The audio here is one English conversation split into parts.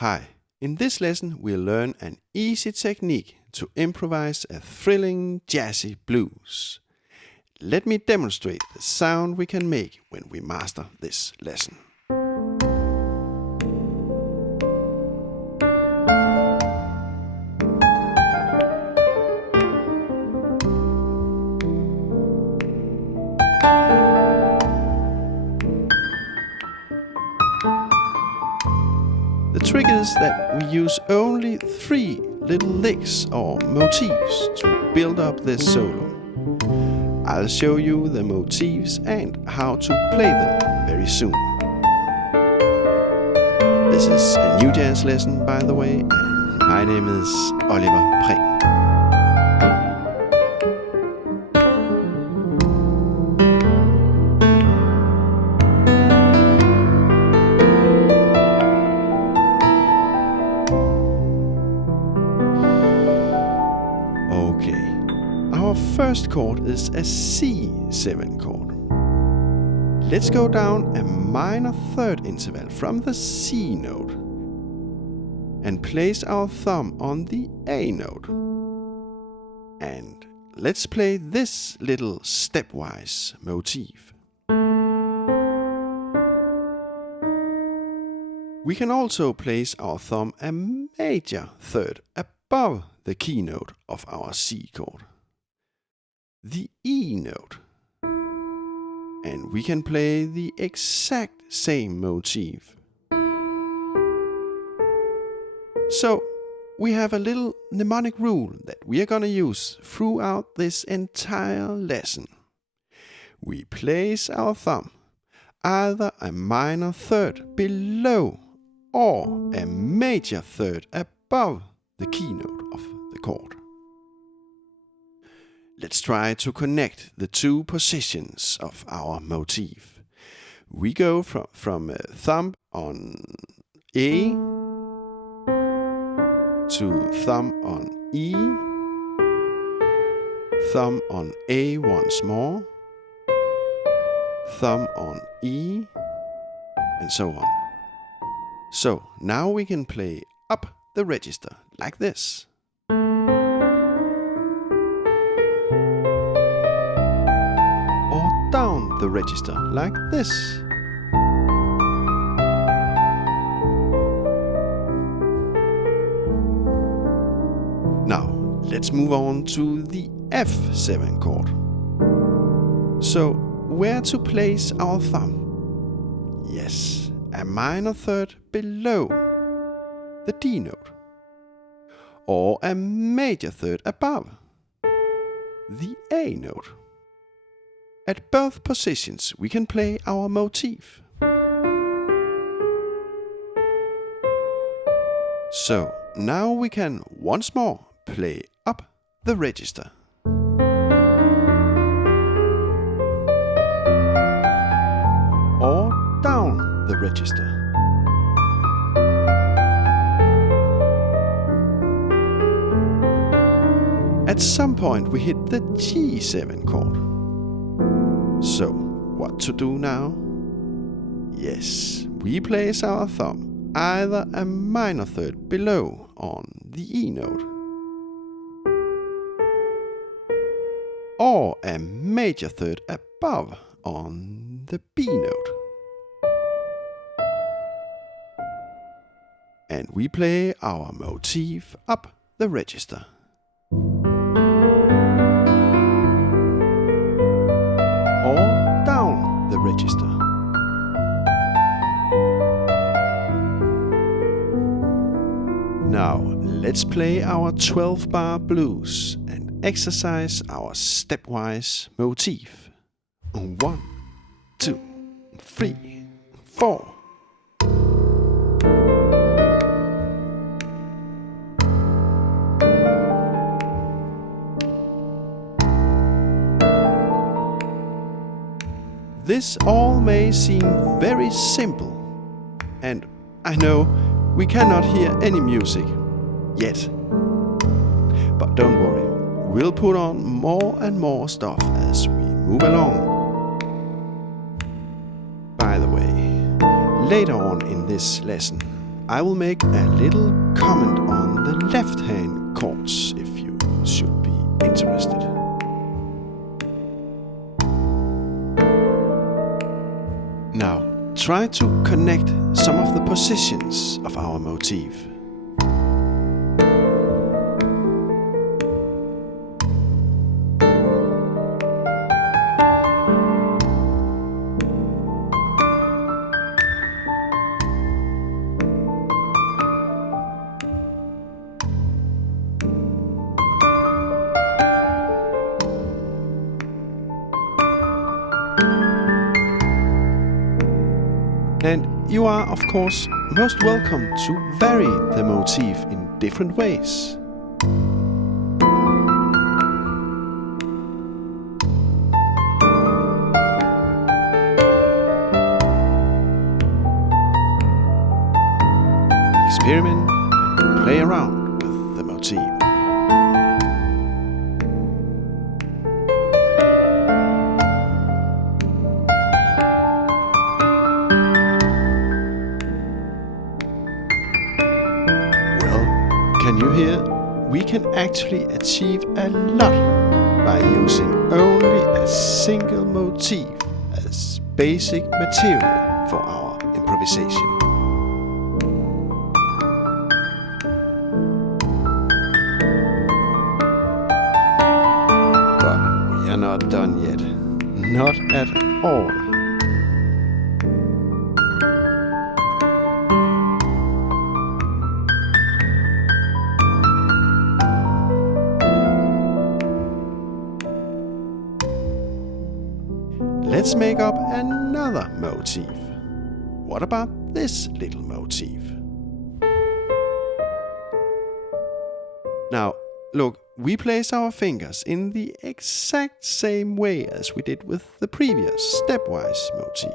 Hi, in this lesson we'll learn an easy technique to improvise a thrilling jazzy blues. Let me demonstrate the sound we can make when we master this lesson. The trick is that we use only 3 little licks or motifs to build up this solo. I'll show you the motifs and how to play them very soon. This is a new jazz lesson, by the way, and my name is Oliver Prehn. Okay, our first chord is a C7 chord. Let's go down a minor third interval from the C note and place our thumb on the A note. And let's play this little stepwise motif. We can also place our thumb a major third above the key note of our C chord, the E note. And we can play the exact same motif. So we have a little mnemonic rule that we are going to use throughout this entire lesson. We place our thumb either a minor third below or a major third above the key note of the chord. Let's try to connect the 2 positions of our motif. We go from thumb on A to thumb on E, thumb on A once more, thumb on E, and so on. So now we can play up the register like this. Or down the register like this. Now let's move on to the F7 chord. So where to place our thumb? Yes, a minor third below the D note, or a major third above the A note. At both positions we can play our motif. So now we can once more play up the register. Or down the register. At some point we hit the G7 chord. So, what to do now? Yes, we place our thumb either a minor third below on the E note, or a major third above on the B note. And we play our motif up the register. Or down the register. Now let's play our 12-bar blues and exercise our stepwise motif. 1, 2, 3, 4. This all may seem very simple, and I know we cannot hear any music yet. But don't worry, we'll put on more and more stuff as we move along. By the way, later on in this lesson, I will make a little comment on the left-hand chords if you should be interested. Now, try to connect some of the positions of our motif. And you are, of course, most welcome to vary the motif in different ways. Experiment and play around with the motif. Can you hear? We can actually achieve a lot by using only a single motif as basic material for our improvisation. But we are not done yet. Not at all. Let's make up another motif. What about this little motif? Now, look, we place our fingers in the exact same way as we did with the previous stepwise motif.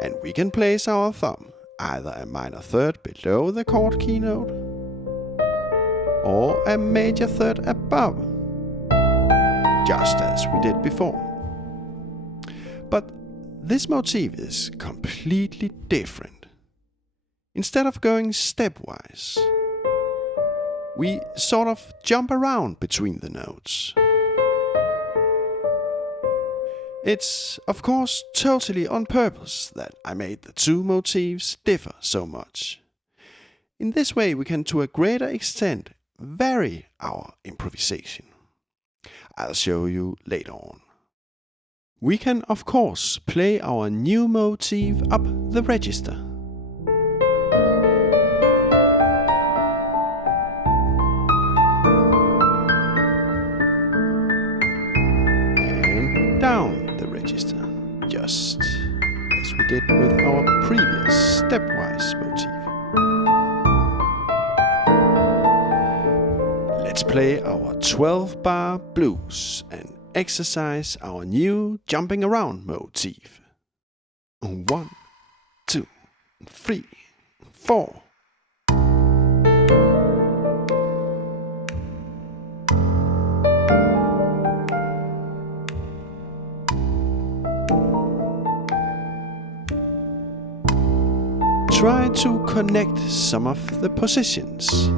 And we can place our thumb either a minor third below the chord keynote or a major third above, just as we did before. But this motif is completely different. Instead of going stepwise, we sort of jump around between the notes. It's, of course, totally on purpose that I made the two motifs differ so much. In this way, we can to a greater extent vary our improvisation. I'll show you later on. We can, of course, play our new motif up the register. And down the register, just as we did with our previous stepwise motif. Let's play our 12-bar blues and exercise our new jumping around motif. 1, 2, 3, 4. Try to connect some of the positions.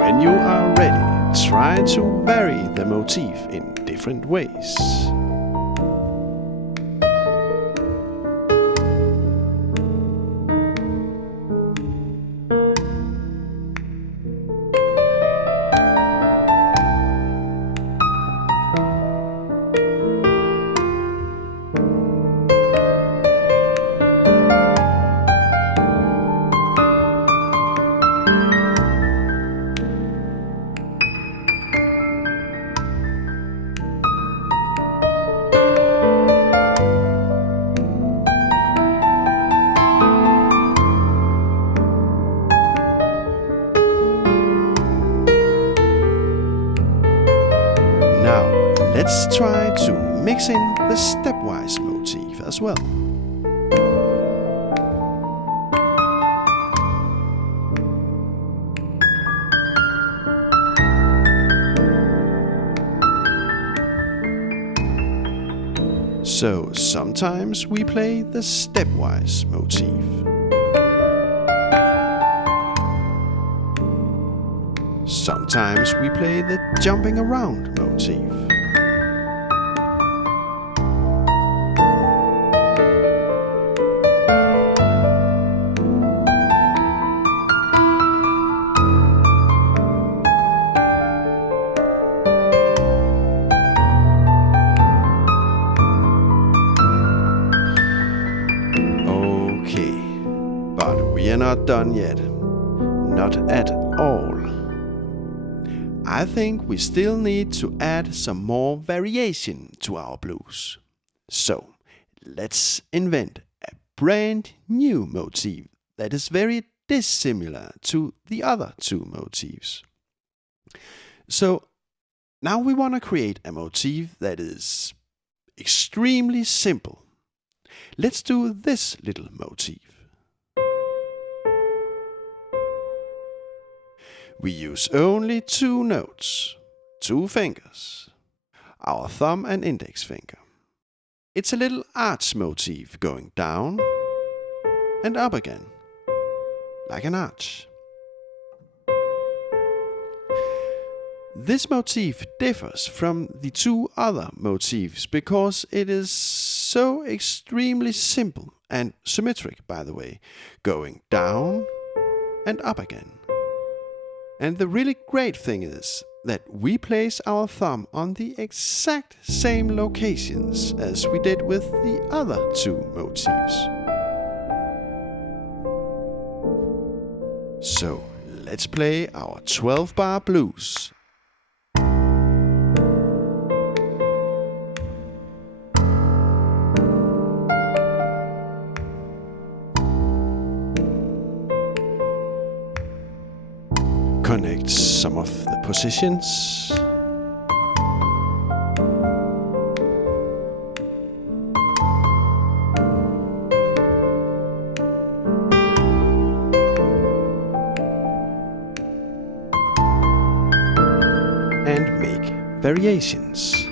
When you are ready, try to vary the motif in different ways. let's try to mix in the stepwise motif as well. So sometimes we play the stepwise motif. Sometimes we play the jumping around motif. Okay, but we are not done yet. Not at all. I think we still need to add some more variation to our blues. So, let's invent a brand new motif that is very dissimilar to the other two motifs. So, now we want to create a motif that is extremely simple. Let's do this little motif. We use only 2 notes, 2 fingers, our thumb and index finger. It's a little arch motif going down and up again, like an arch. This motif differs from the 2 other motifs because it is so extremely simple and symmetric, by the way, going down and up again. And the really great thing is that we place our thumb on the exact same locations as we did with the other 2 motifs. So let's play our 12-bar blues. Connect some of the positions. And make variations.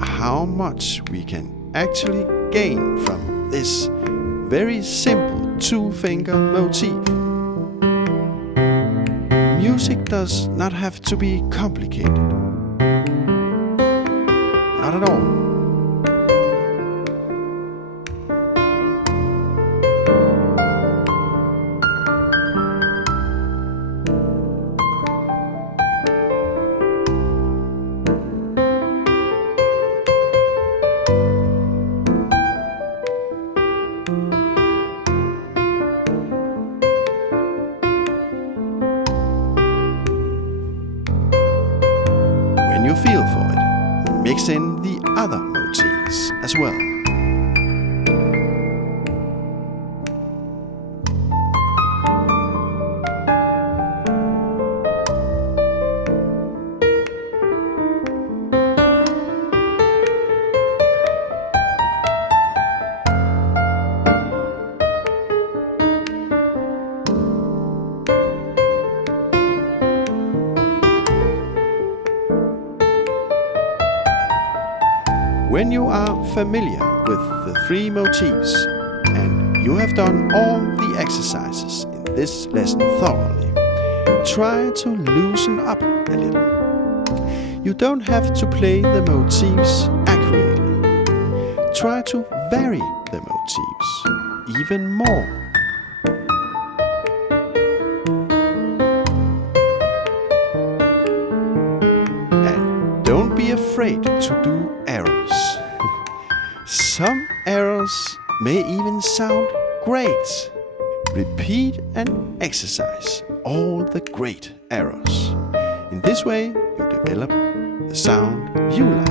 How much we can actually gain from this very simple 2-finger motif. Music does not have to be complicated. Not at all. When you feel for it, mix in the other motifs as well. When you are familiar with the 3 motifs and you have done all the exercises in this lesson thoroughly, try to loosen up a little. You don't have to play the motifs accurately. Try to vary the motifs even more. And don't be afraid to do errors. Some errors may even sound great. Repeat and exercise all the great errors. In this way, you develop the sound you like,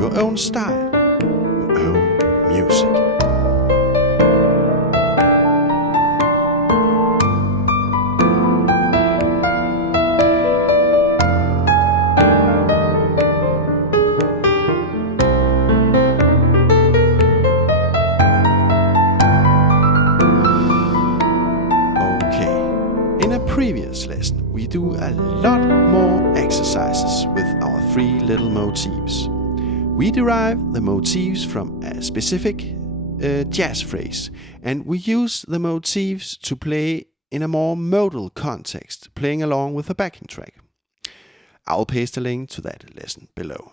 your own style, your own music. In a previous lesson, we do a lot more exercises with our 3 little motifs. We derive the motifs from a specific jazz phrase, and we use the motifs to play in a more modal context, playing along with a backing track. I'll paste a link to that lesson below.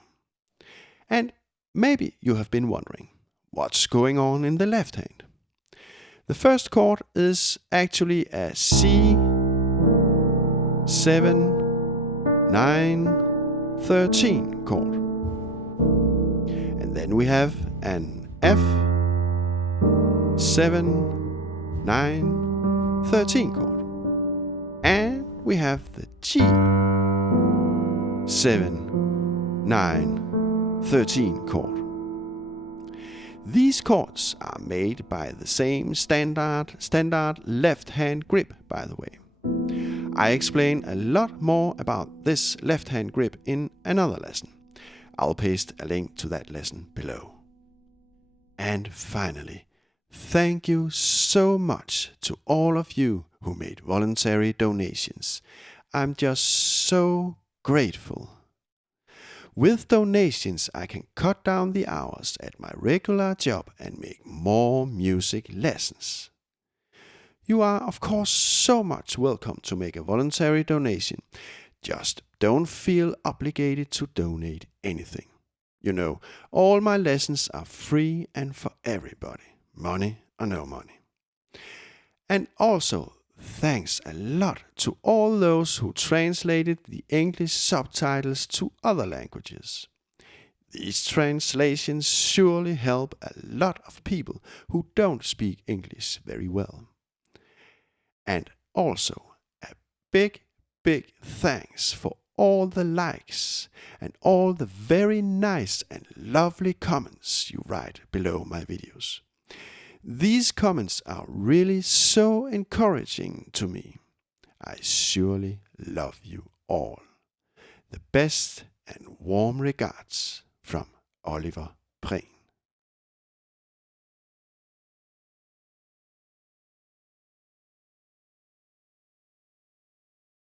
And maybe you have been wondering, what's going on in the left hand? The first chord is actually a C, 7, 9, 13 chord. And then we have an F, 7, 9, 13 chord. And we have the G, 7, 9, 13 chord. These chords are made by the same standard left-hand grip, by the way. I explain a lot more about this left-hand grip in another lesson. I'll paste a link to that lesson below. And finally, thank you so much to all of you who made voluntary donations. I'm just so grateful. With donations, I can cut down the hours at my regular job and make more music lessons. You are, of course, so much welcome to make a voluntary donation. Just don't feel obligated to donate anything. You know, all my lessons are free and for everybody, money or no money. And also, thanks a lot to all those who translated the English subtitles to other languages. These translations surely help a lot of people who don't speak English very well. And also, a big thanks for all the likes and all the very nice and lovely comments you write below my videos. These comments are really so encouraging to me. I surely love you all. The best and warm regards from Oliver Prehn.